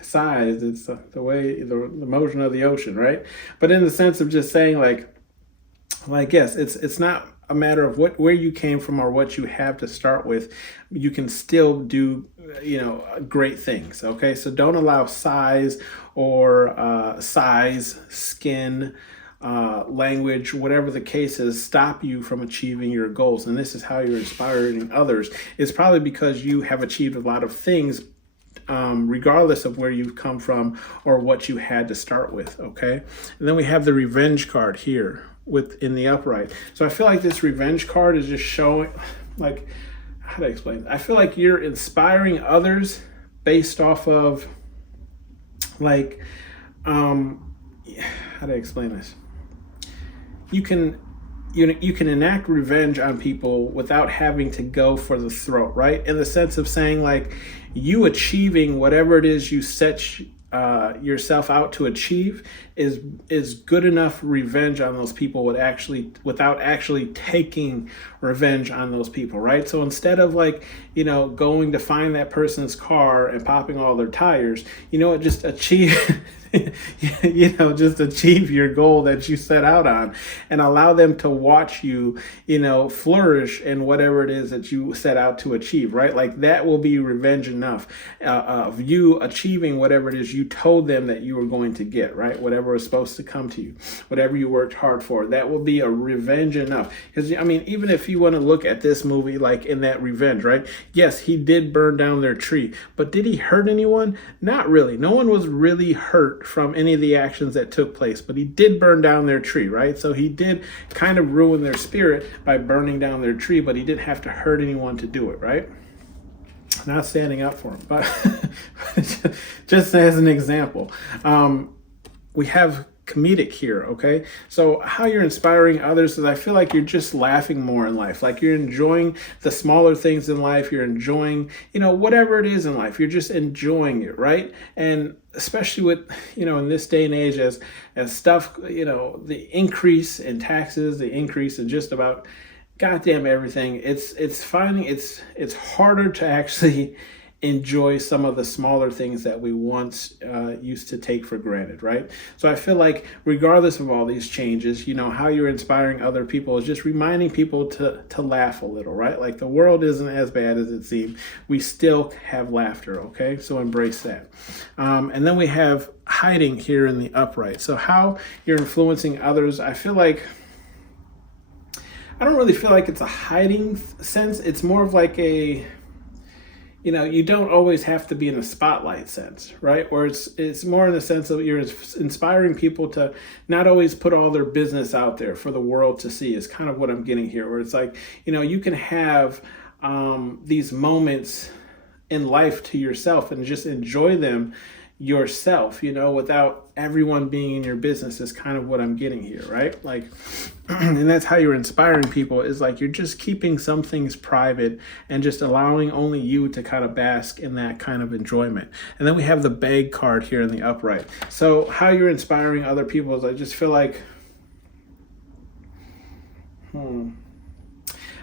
size, it's the way, the motion of the ocean, right? But in the sense of just saying like yes, it's not a matter of where you came from or what you have to start with. You can still do great things. Okay, so don't allow size or skin, language, whatever the case is, stop you from achieving your goals. And this is how you're inspiring others. It's probably because you have achieved a lot of things, regardless of where you've come from or what you had to start with. Okay, and then we have the revenge card here in the upright. So I feel like this revenge card is just showing, like, how do I explain? I feel like you're inspiring others based off of, like, how do I explain this? You can enact revenge on people without having to go for the throat, right? In the sense of saying, like, you achieving whatever it is you set yourself out to achieve is good enough revenge on those people without actually taking revenge on those people, right? So instead of like, going to find that person's car and popping all their tires, just achieve just achieve your goal that you set out on, and allow them to watch you, flourish in whatever it is that you set out to achieve, right? Like that will be revenge enough of you achieving whatever it is you told them that you were going to get, right? Whatever was supposed to come to you, whatever you worked hard for, that will be a revenge enough. Because even if you want to look at this movie like in that revenge, right? Yes, he did burn down their tree, but did he hurt anyone? Not really. No one was really hurt from any of the actions that took place, but he did burn down their tree, right? So he did kind of ruin their spirit by burning down their tree, but he didn't have to hurt anyone to do it, right? Not standing up for him, but just as an example. We have comedic here, okay? So how you're inspiring others is I feel like you're just laughing more in life. Like you're enjoying the smaller things in life. You're enjoying, whatever it is in life. You're just enjoying it, right? And especially with, in this day and age as stuff, the increase in taxes, the increase in just about goddamn everything, it's harder to actually enjoy some of the smaller things that we once used to take for granted, right? So I feel like regardless of all these changes, how you're inspiring other people is just reminding people to laugh a little, right? Like the world isn't as bad as it seems. We still have laughter, okay? So embrace that. And then we have hiding here in the upright. So how you're influencing others, I don't really feel like it's a hiding sense. It's more of like you don't always have to be in a spotlight sense, right? Or it's more in the sense of you're inspiring people to not always put all their business out there for the world to see is kind of what I'm getting here, where it's like, you can have these moments in life to yourself and just enjoy them yourself, without everyone being in your business is kind of what I'm getting here, right? Like, and that's how you're inspiring people is like you're just keeping some things private and just allowing only you to kind of bask in that kind of enjoyment. And then we have the bag card here in the upright. So how you're inspiring other people is I just feel like,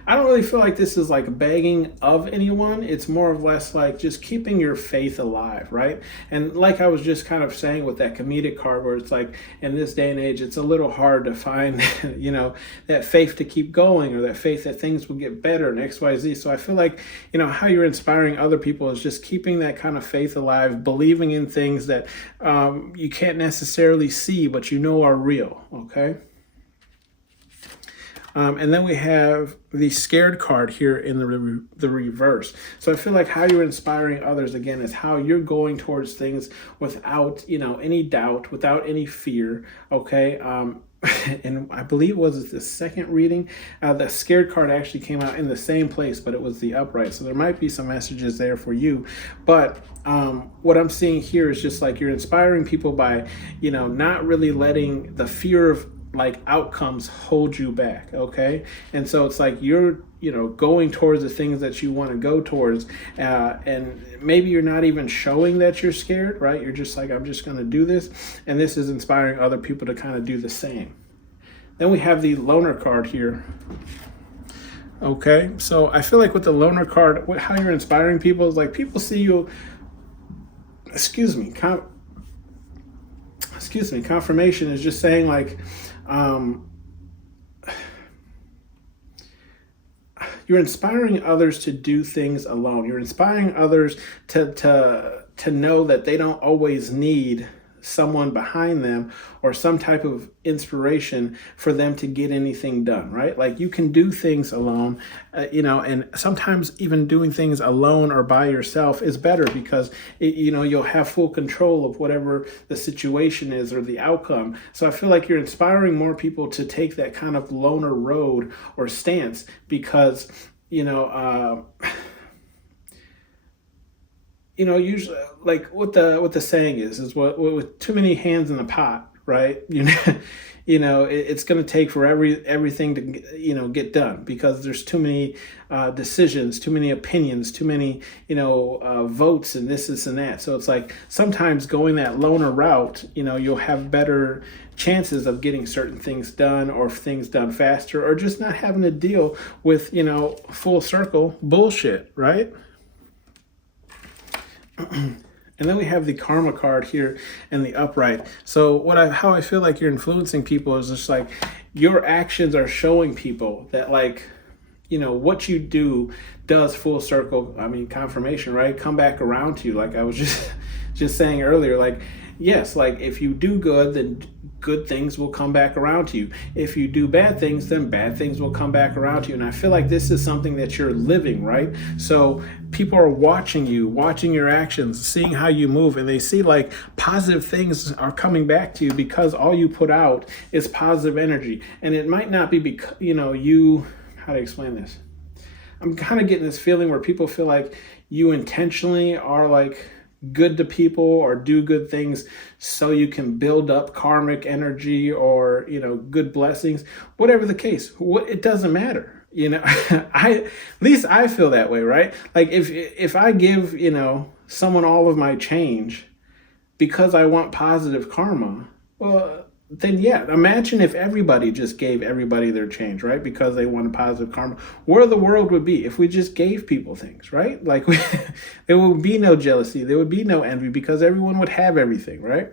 I don't really feel like this is like begging of anyone. It's more or less like just keeping your faith alive, right? And like I was just kind of saying with that comedic card where it's like in this day and age, it's a little hard to find, that faith to keep going or that faith that things will get better and X, Y, Z. So I feel like, how you're inspiring other people is just keeping that kind of faith alive, believing in things that you can't necessarily see, but are real, okay? And then we have the scared card here in the reverse. So I feel like how you're inspiring others, again, is how you're going towards things without, any doubt, without any fear, okay? And I believe it was the second reading. The scared card actually came out in the same place, but it was the upright. So there might be some messages there for you. But what I'm seeing here is just like you're inspiring people by, not really letting the fear of like outcomes hold you back, okay? And so it's like you're going towards the things that you want to go towards, and maybe you're not even showing that you're scared, right? You're just like, I'm just going to do this, and this is inspiring other people to kind of do the same. Then we have the loner card here. Okay, so I feel like with the loner card, how you're inspiring people is like people see you, confirmation is just saying like, you're inspiring others to do things alone. You're inspiring others to know that they don't always need someone behind them or some type of inspiration for them to get anything done, right? Like you can do things alone, and sometimes even doing things alone or by yourself is better because, you'll have full control of whatever the situation is or the outcome. So I feel like you're inspiring more people to take that kind of loner road or stance because, usually like what the saying is what with too many hands in a pot, right? It's going to take for everything to get done because there's too many decisions, too many opinions, too many votes and this and that. So it's like sometimes going that loner route, you'll have better chances of getting certain things done or things done faster or just not having to deal with full circle bullshit, right? And then we have the karma card here in the upright. So how I feel like you're influencing people is just like your actions are showing people that like, what you do does full circle. I mean, confirmation, right? Come back around to you. Like I was just saying earlier, like, yes, like if you do good, then good things will come back around to you. If you do bad things, then bad things will come back around to you. And I feel like this is something that you're living, right? So people are watching you, watching your actions, seeing how you move, and they see like positive things are coming back to you because all you put out is positive energy. And it might not be because, how to explain this? I'm kind of getting this feeling where people feel like you intentionally are like good to people or do good things so you can build up karmic energy or good blessings, whatever the case. It doesn't matter, at least I feel that way, right? Like if I give someone all of my change because I want positive karma, well, then yeah, imagine if everybody just gave everybody their change, right? Because they wanted positive karma. Where the world would be if we just gave people things, right? Like there would be no jealousy, there would be no envy, because everyone would have everything, right?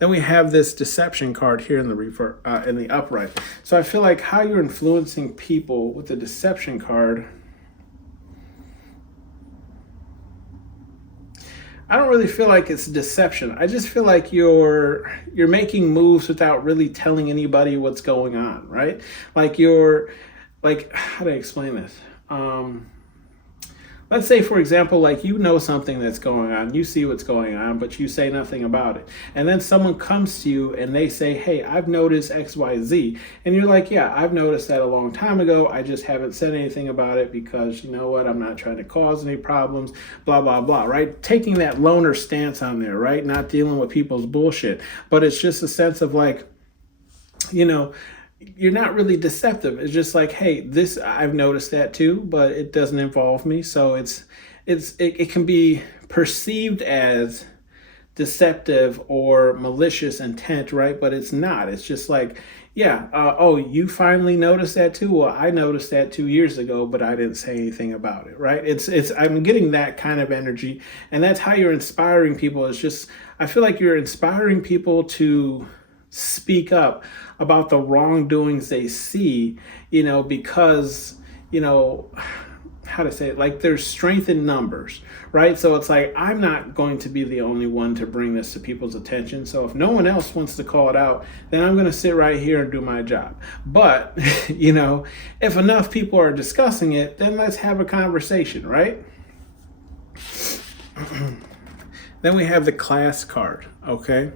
Then we have this deception card here in the in the upright. So I feel like how you're influencing people with the deception card, I don't really feel like it's deception. I just feel like you're making moves without really telling anybody what's going on, right? Like how do I explain this? Let's say, for example, like you know something that's going on, you see what's going on, but you say nothing about it. And then someone comes to you and they say, hey, I've noticed X, Y, Z. And you're like, yeah, I've noticed that a long time ago. I just haven't said anything about it because, you know what, I'm not trying to cause any problems, blah, blah, blah, right? Taking that loner stance on there, right? Not dealing with people's bullshit. But it's just a sense of like, you know, you're not really deceptive. It's just like, hey, this, I've noticed that too, but it doesn't involve me. So it can be perceived as deceptive or malicious intent, right? But it's not. It's just like, yeah, oh, you finally noticed that too? Well, I noticed that 2 years ago, but I didn't say anything about it, right? I'm getting that kind of energy, and that's how you're inspiring people. It's just, I feel like you're inspiring people to speak up about the wrongdoings they see, because, how to say it, like there's strength in numbers, right? So it's like, I'm not going to be the only one to bring this to people's attention. So if no one else wants to call it out, then I'm going to sit right here and do my job. But, if enough people are discussing it, then let's have a conversation, right? Then we have the class card, okay?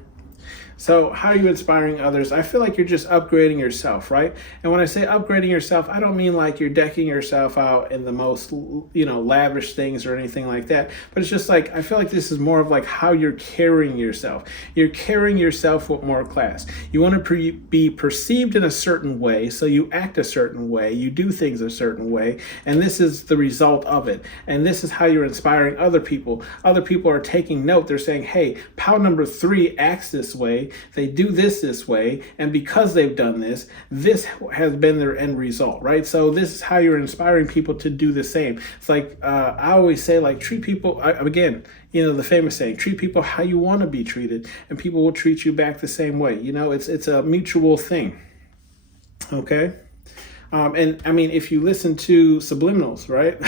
So how are you inspiring others? I feel like you're just upgrading yourself, right? And when I say upgrading yourself, I don't mean like you're decking yourself out in the most, lavish things or anything like that. But it's just like, I feel like this is more of like how you're carrying yourself. You're carrying yourself with more class. You want to be perceived in a certain way, so you act a certain way, you do things a certain way, and this is the result of it. And this is how you're inspiring other people. Other people are taking note. They're saying, hey, pal number 3 acts this way. They do this way, and because they've done this has been their end result, right? So this is how you're inspiring people to do the same. It's like I always say, like, treat people again, the famous saying, treat people how you want to be treated, and people will treat you back the same way. It's a mutual thing. Okay. And I mean, if you listen to subliminals, right?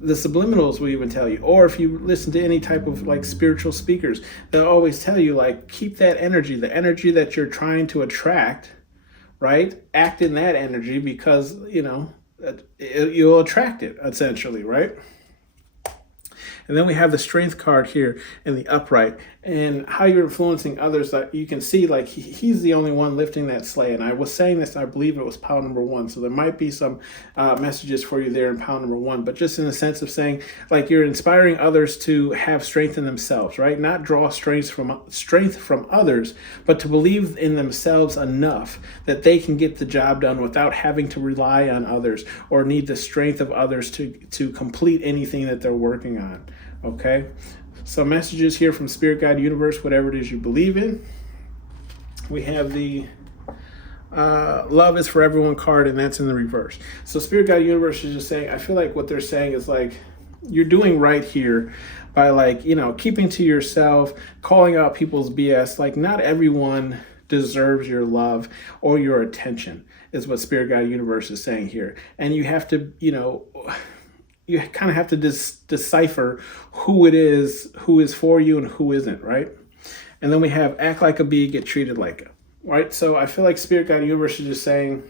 The subliminals will even tell you, or if you listen to any type of like spiritual speakers, they'll always tell you, like, keep that energy, the energy that you're trying to attract, right? Act in that energy, because, you'll attract it essentially, right? And then we have the strength card here in the upright, and how you're influencing others. That you can see, like, he's the only one lifting that sleigh. And I was saying this, I believe it was pile number 1. So there might be some messages for you there in pile number 1, but just in the sense of saying, like, you're inspiring others to have strength in themselves, right? Not draw strength from others, but to believe in themselves enough that they can get the job done without having to rely on others or need the strength of others to complete anything that they're working on. Okay, so messages here from Spirit, God, Universe, whatever it is you believe in. We have the Love is for Everyone card, and that's in the reverse. So Spirit, God, Universe is just saying, I feel like what they're saying is, like, you're doing right here by, like, keeping to yourself, calling out people's BS. Like, not everyone deserves your love or your attention, is what Spirit, God, Universe is saying here. And you have to, you kind of have to decipher who it is, who is for you and who isn't, right? And then we have act like a bee, get treated like a, right? So I feel like Spirit, God, Universe is just saying,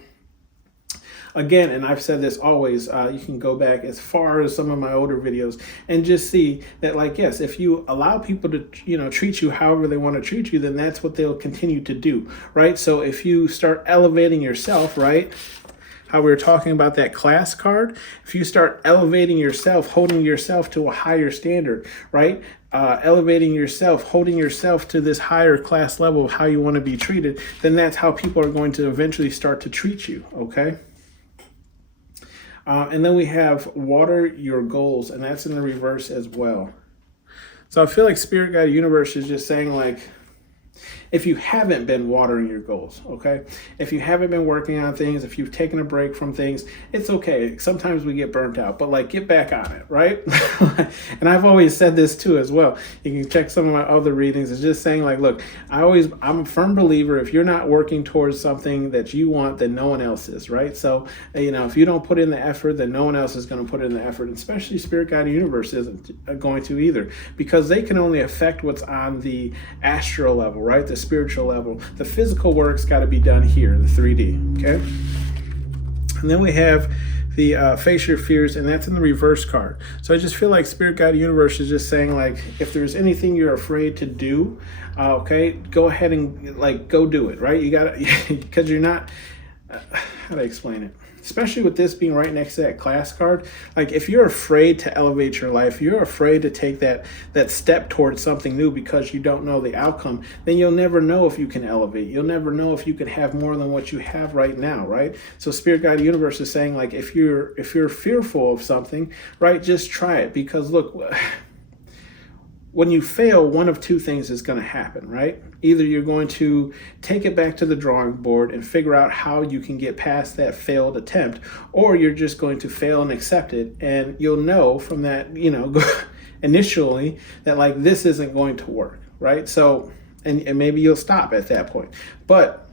again, and I've said this always, you can go back as far as some of my older videos and just see that, like, yes, if you allow people to, treat you however they want to treat you, then that's what they'll continue to do, right? So if you start elevating yourself, right? How we were talking about that class card, if you start elevating yourself, holding yourself to a higher standard, right? Elevating yourself, holding yourself to this higher class level of how you want to be treated, then that's how people are going to eventually start to treat you, okay? And then we have water your goals, and that's in the reverse as well. So I feel like Spirit Guide Universe is just saying like, if you haven't been watering your goals, okay? If you haven't been working on things, if you've taken a break from things, it's okay. Sometimes we get burnt out, but like get back on it, right? And I've always said this too as well. You can check some of my other readings. It's just saying like, look, I'm a firm believer if you're not working towards something that you want, then no one else is, right? So, if you don't put in the effort, then no one else is going to put in the effort, and especially Spirit Guide Universe isn't going to either, because they can only affect what's on the astral level, right? The spiritual level. The physical work's got to be done here, the 3D, okay? And then we have the Face Your Fears, and that's in the reverse card. So I just feel like Spirit Guide Universe is just saying like, if there's anything you're afraid to do, okay, go ahead and like go do it, right? You got to, because you're not, how to explain it? Especially with this being right next to that class card, like if you're afraid to elevate your life, you're afraid to take that step towards something new because you don't know the outcome, then you'll never know if you can elevate. You'll never know if you can have more than what you have right now, right? So Spirit Guide Universe is saying like, if you're fearful of something, right, just try it, because look, when you fail, one of two things is going to happen, right? Either you're going to take it back to the drawing board and figure out how you can get past that failed attempt, or you're just going to fail and accept it, and you'll know from that, initially that like this isn't going to work, right? So, and maybe you'll stop at that point. But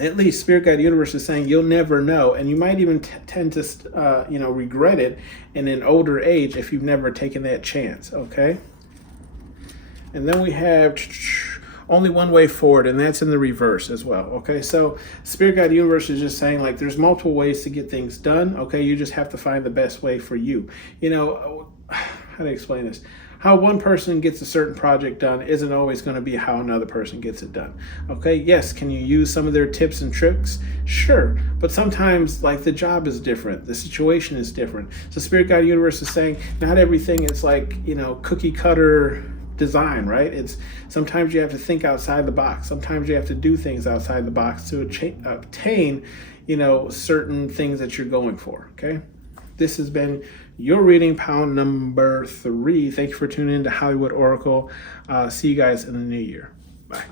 at least Spirit Guide Universe is saying you'll never know, and you might even tend to, regret it in an older age if you've never taken that chance, okay? And then we have only one way forward, and that's in the reverse as well, okay? So Spirit Guide Universe is just saying, like, there's multiple ways to get things done, okay? You just have to find the best way for you. How to explain this? How one person gets a certain project done isn't always going to be how another person gets it done, okay? Yes, can you use some of their tips and tricks? Sure, but sometimes, like, the job is different. The situation is different. So Spirit Guide Universe is saying not everything is like, cookie cutter design, right? It's sometimes you have to think outside the box. Sometimes you have to do things outside the box to obtain, certain things that you're going for, okay? This has been your reading pound number 3. Thank you for tuning in to Hollywood Oracle. See you guys in the new year. Bye.